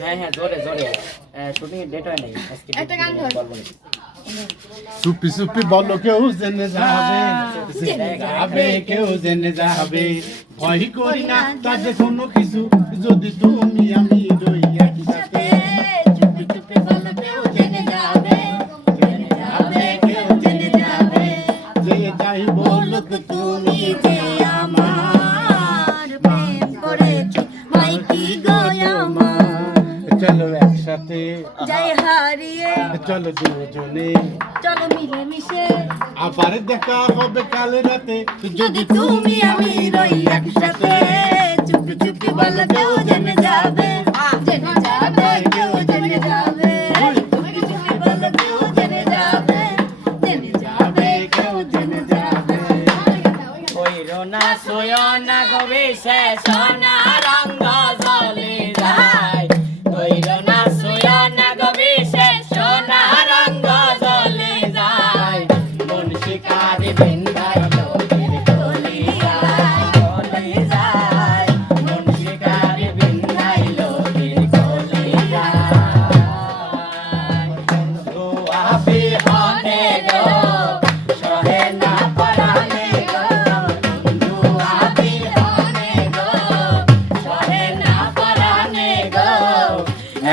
হ্যাঁ হ্যাঁ soupy soupy বলো কেউ জেনে যাবে। যাবে কেউ জেনে যাবে। ভয় করি না তাতে কোনো কিছু যদি তুমি আমি চলো একসাথে যাই হারিয়ে। চলো দুজনে। চলো মিলে মিশে আবার দেখা হবে কাল রাতে। যদি তুমি আমি রই একসাথে চুপি চুপি বলো জেনে যাবে?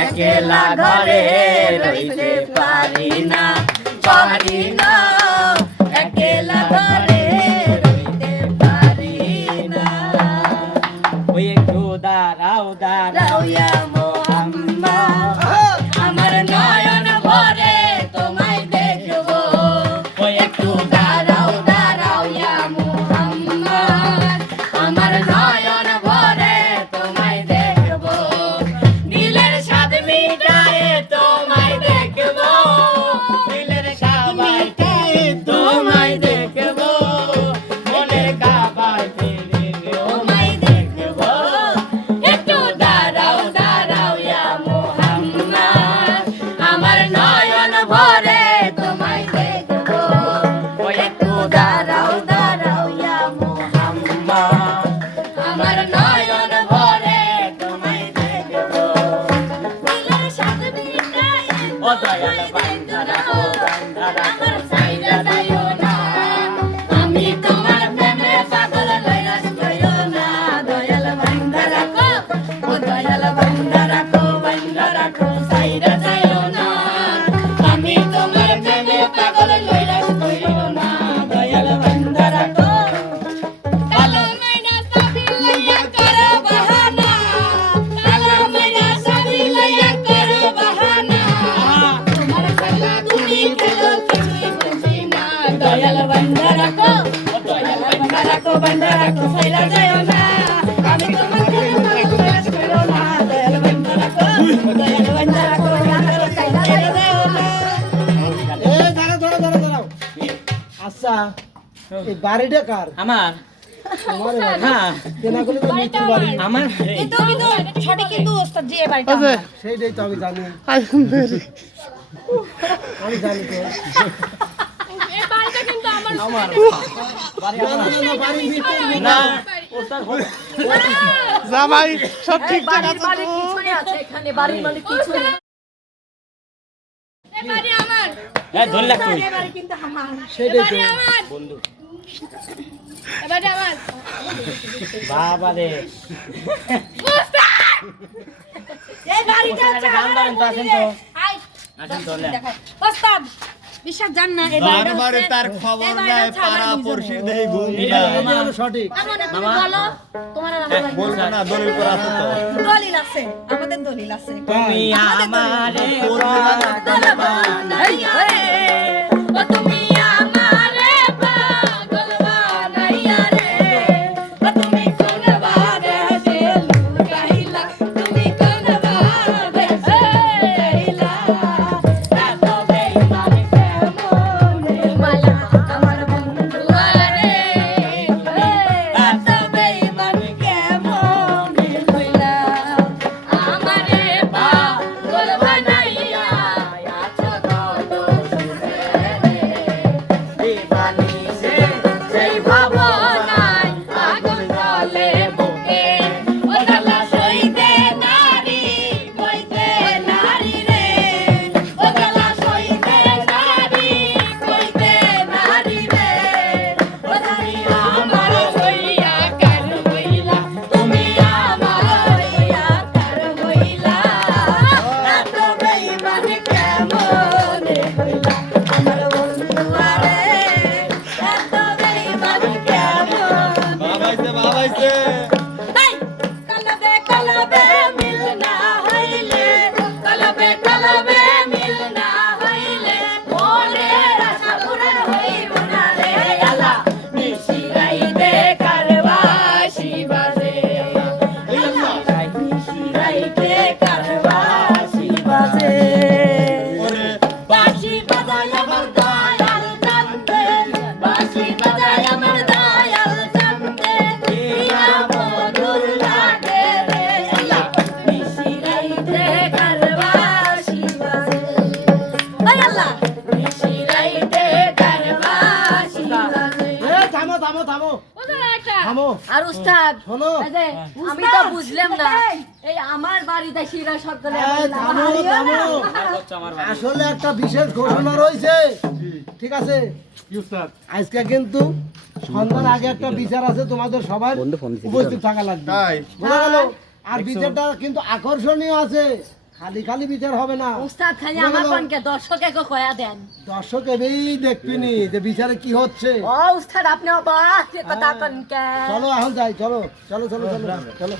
একলা ঘরে রইতে পারি না পারি না। একলা ঘরে রইতে পারি না। ওই একটু দাঁড়াও দাঁড়াও। 我哋系人，又唔。বান্দা রাখো ফাইলা যায় না আমি তোমাকে তোমাকে তোমাকে করো না দয়াল বান্দা রাখো দয়াল বান্দা রাখো যে সেইটাই তো আমি জানি আমি জানি তো আমার জামাই সব ঠিকঠাক আছে তো? এখানে বাড়ির মালিক হ্যাঁ ধরে তুই। সেটাই তো। বন্ধু। বাবা রে এই বাড়িটা গান ধরেন তো, আসেন তো। আসেন তো, ওস্তাদ বিশ্বাস জান না বাড়িটা তার খবর নাই পাড়া পড়শির দেহে ঘুম সঠিক। তুমি বলো? তোমার আর আমার বলব না দলিল করে আছে তো। দলিল আছে আমাদের দলিল আছে। তুমি আমারে the. আর উস্তাদ শোনো। আমি তো বুঝলাম না। এই আমার বাড়িতে শিরা সরকারে বাড়ি। আসলে একটা বিশেষ ঘোষণা রয়েছে। ঠিক আছে? আজকে কিন্তু সন্ধ্যার আগে একটা বিচার আছে তোমাদের সবার উপস্থিত থাকা লাগবে। বোঝা গেল? আর বিচারটা কিন্তু আকর্ষণীয় আছে। খালি খালি বিচার হবে না। উস্তাদ খালি আমার গেল? দর্শকে কো কয়া দেন। দর্শক এবেই দেখবিনি যে বিচারে কি হচ্ছে। ও উস্তাদ আপনি অবাক কথা কনকে। চলো এখন যাই চলো চলো চলো চলো চলো।